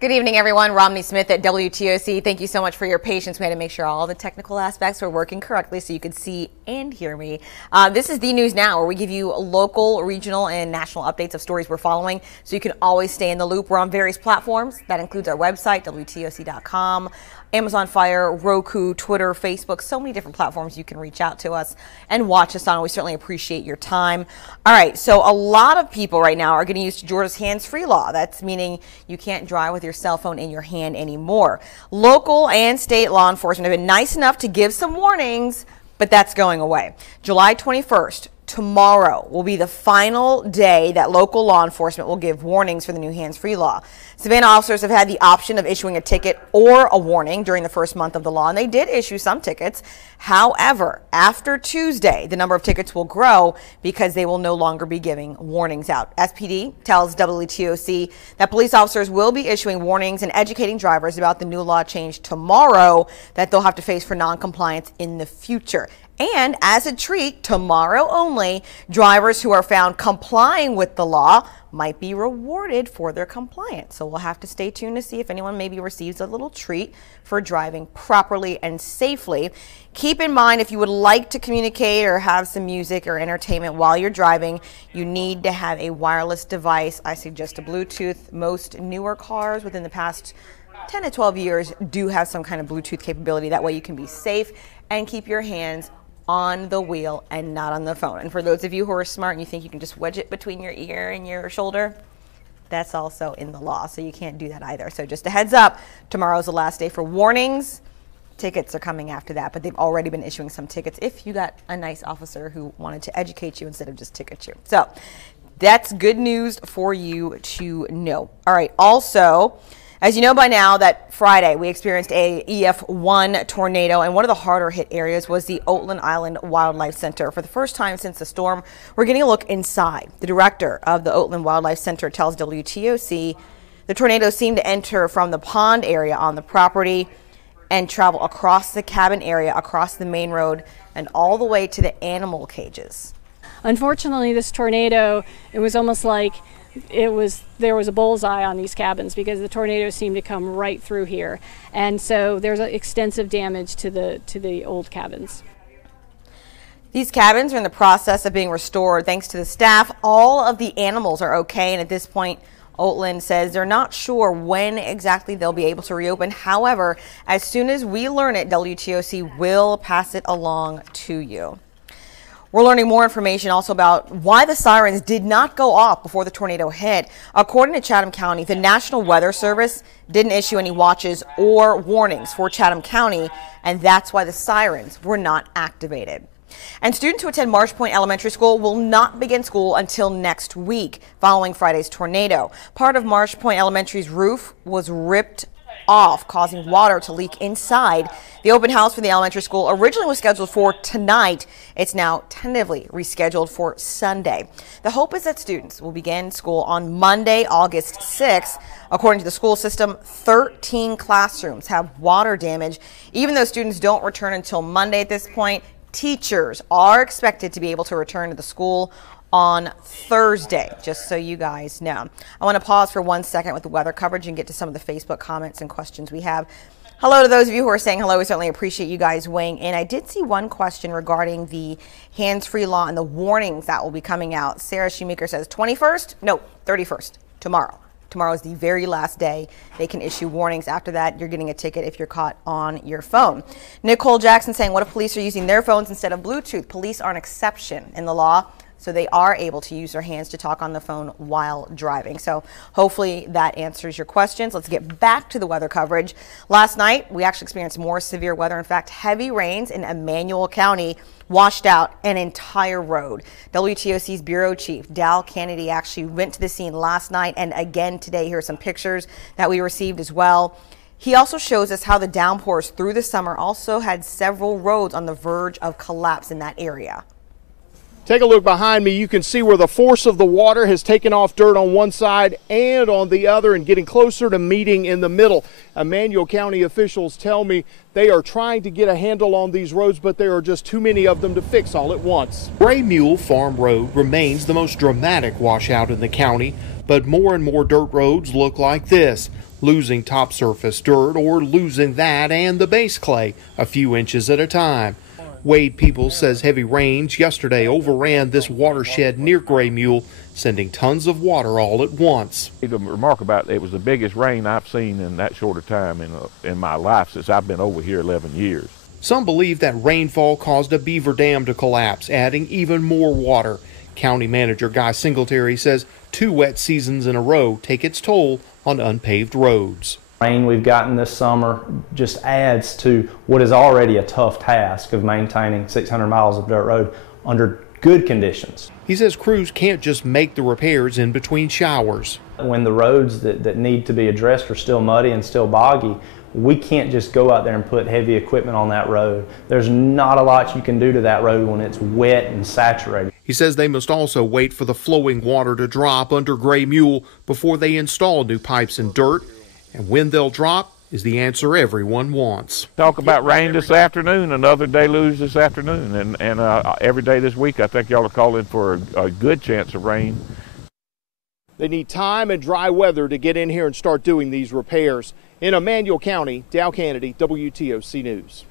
Good evening, everyone. Romney Smith at WTOC. Thank you so much for your patience. We had to make sure all the technical aspects were working correctly so you could see and hear me. This is the News Now, where we give you local, regional, and national updates of stories we're following so you can always stay in the loop. We're on various platforms. That includes our website, WTOC.com, Amazon Fire, Roku, Twitter, Facebook, so many different platforms you can reach out to us and watch us on. We certainly appreciate your time. All right, so a lot of people right now are getting used to Georgia's hands-free law. That's meaning you can't drive with your cell phone in your hand anymore. Local and state law enforcement have been nice enough to give some warnings, but that's going away. July 21st, tomorrow, will be the final day that local law enforcement will give warnings for the new hands-free law. Savannah officers have had the option of issuing a ticket or a warning during the first month of the law, and they did issue some tickets. However, after Tuesday, the number of tickets will grow because they will no longer be giving warnings out. SPD tells WTOC that police officers will be issuing warnings and educating drivers about the new law change tomorrow that they'll have to face for non-compliance in the future. And as a treat, tomorrow only, drivers who are found complying with the law might be rewarded for their compliance. So we'll have to stay tuned to see if anyone maybe receives a little treat for driving properly and safely. Keep in mind, if you would like to communicate or have some music or entertainment while you're driving, you need to have a wireless device. I suggest a Bluetooth. Most newer cars within the past 10 to 12 years do have some kind of Bluetooth capability. That way you can be safe and keep your hands on the wheel and not on the phone. And for those of you who are smart and you think you can just wedge it between your ear and your shoulder, that's also in the law, so you can't do that either. So just a heads up, tomorrow's the last day for warnings. Tickets are coming after that, but they've already been issuing some tickets if you got a nice officer who wanted to educate you instead of just ticket you. So that's good news for you to know. All right, also, as you know by now, that Friday we experienced a EF1 tornado, and one of the harder hit areas was the Oatland Island Wildlife Center. For the first time since the storm, we're getting a look inside. The director of the Oatland Wildlife Center tells WTOC the tornado seemed to enter from the pond area on the property and travel across the cabin area, across the main road, and all the way to the animal cages. Unfortunately, this tornado, it was almost like there was a bullseye on these cabins because the tornado seemed to come right through here, and so there's extensive damage to the old cabins. These cabins are in the process of being restored thanks to the staff. All of the animals are okay, and at this point Oatland says they're not sure when exactly they'll be able to reopen. However, as soon as we learn it, WTOC will pass it along to you. We're learning more information also about why the sirens did not go off before the tornado hit. According to Chatham County, the National Weather Service didn't issue any watches or warnings for Chatham County, and that's why the sirens were not activated. And students who attend Marsh Point Elementary School will not begin school until next week following Friday's tornado. Part of Marsh Point Elementary's roof was ripped off, causing water to leak inside. The open house for the elementary school originally was scheduled for tonight. It's now tentatively rescheduled for Sunday. The hope is that students will begin school on Monday, August 6th. According to the school system, 13 classrooms have water damage. Even though students don't return until Monday at this point, teachers are expected to be able to return to the school on Thursday, just so you guys know. I want to pause for 1 second with the weather coverage and get to some of the Facebook comments and questions we have. Hello to those of you who are saying hello. We certainly appreciate you guys weighing in. I did see one question regarding the hands-free law and the warnings that will be coming out. Sarah Shoemaker says 21st? No, 31st, tomorrow. Tomorrow is the very last day they can issue warnings. After that, you're getting a ticket if you're caught on your phone. Nicole Jackson saying, what if police are using their phones instead of Bluetooth? Police are an exception in the law, so they are able to use their hands to talk on the phone while driving. So hopefully that answers your questions. Let's get back to the weather coverage. Last night, we actually experienced more severe weather. In fact, heavy rains in Emmanuel County washed out an entire road. WTOC's bureau chief, Dal Kennedy, actually went to the scene last night and again today. Here are some pictures that we received as well. He also shows us how the downpours through the summer also had several roads on the verge of collapse in that area. Take a look behind me. You can see where the force of the water has taken off dirt on one side and on the other and getting closer to meeting in the middle. Emmanuel County officials tell me they are trying to get a handle on these roads, but there are just too many of them to fix all at once. Gray Mule Farm Road remains the most dramatic washout in the county, but more and more dirt roads look like this, losing top surface dirt or losing that and the base clay a few inches at a time. Wade Peoples says heavy rains yesterday overran this watershed near Gray Mule, sending tons of water all at once. The remark about it was the biggest rain I've seen in that short a time in my life since I've been over here 11 years. Some believe that rainfall caused a beaver dam to collapse, adding even more water. County Manager Guy Singletary says 2 wet seasons in a row take its toll on unpaved roads. Rain we've gotten this summer just adds to what is already a tough task of maintaining 600 miles of dirt road under good conditions. He says crews can't just make the repairs in between showers. When the roads that need to be addressed are still muddy and still boggy, we can't just go out there and put heavy equipment on that road. There's not a lot you can do to that road when it's wet and saturated. He says they must also wait for the flowing water to drop under Gray Mule before they install new pipes and dirt. And when they'll drop is the answer everyone wants. Talk about rain this afternoon, another deluge this afternoon, and every day this week I think y'all are calling for a good chance of rain. They need time and dry weather to get in here and start doing these repairs. In Emmanuel County, Dow Kennedy, WTOC News.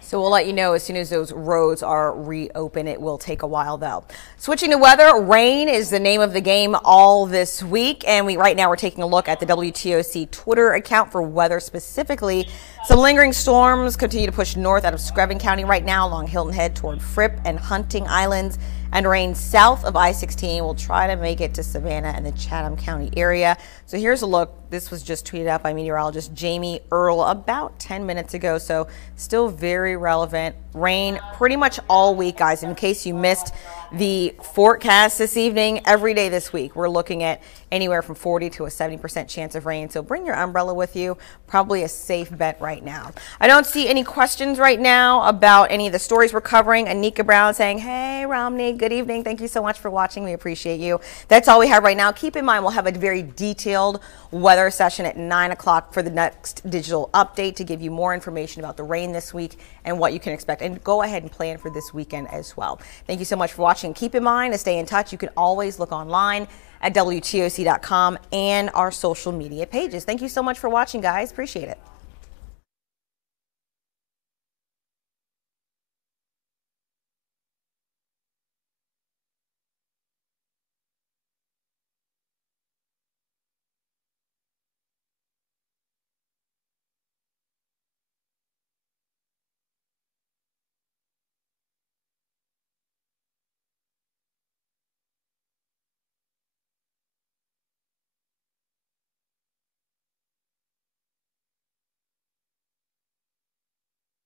So we'll let you know as soon as those roads are reopened. It will take a while, though. Switching to weather, rain is the name of the game all this week. And right now we're taking a look at the WTOC Twitter account for weather specifically. Some lingering storms continue to push north out of Screven County right now along Hilton Head toward Fripp and Hunting Islands. And rain south of I-16 will try to make it to Savannah and the Chatham County area. So here's a look. This was just tweeted out by meteorologist Jamie Earl about 10 minutes ago. So still very relevant. Rain pretty much all week, guys. In case you missed the forecast this evening, every day this week, we're looking at anywhere from 40 to a 70% chance of rain. So bring your umbrella with you. Probably a safe bet right now. I don't see any questions right now about any of the stories we're covering. Anika Brown saying, hey, Romney, good evening. Thank you so much for watching. We appreciate you. That's all we have right now. Keep in mind, we'll have a very detailed weather session at 9 o'clock for the next digital update to give you more information about the rain this week and what you can expect. And go ahead and plan for this weekend as well. Thank you so much for watching. Keep in mind to stay in touch. You can always look online at WTOC.com and our social media pages. Thank you so much for watching, guys. Appreciate it.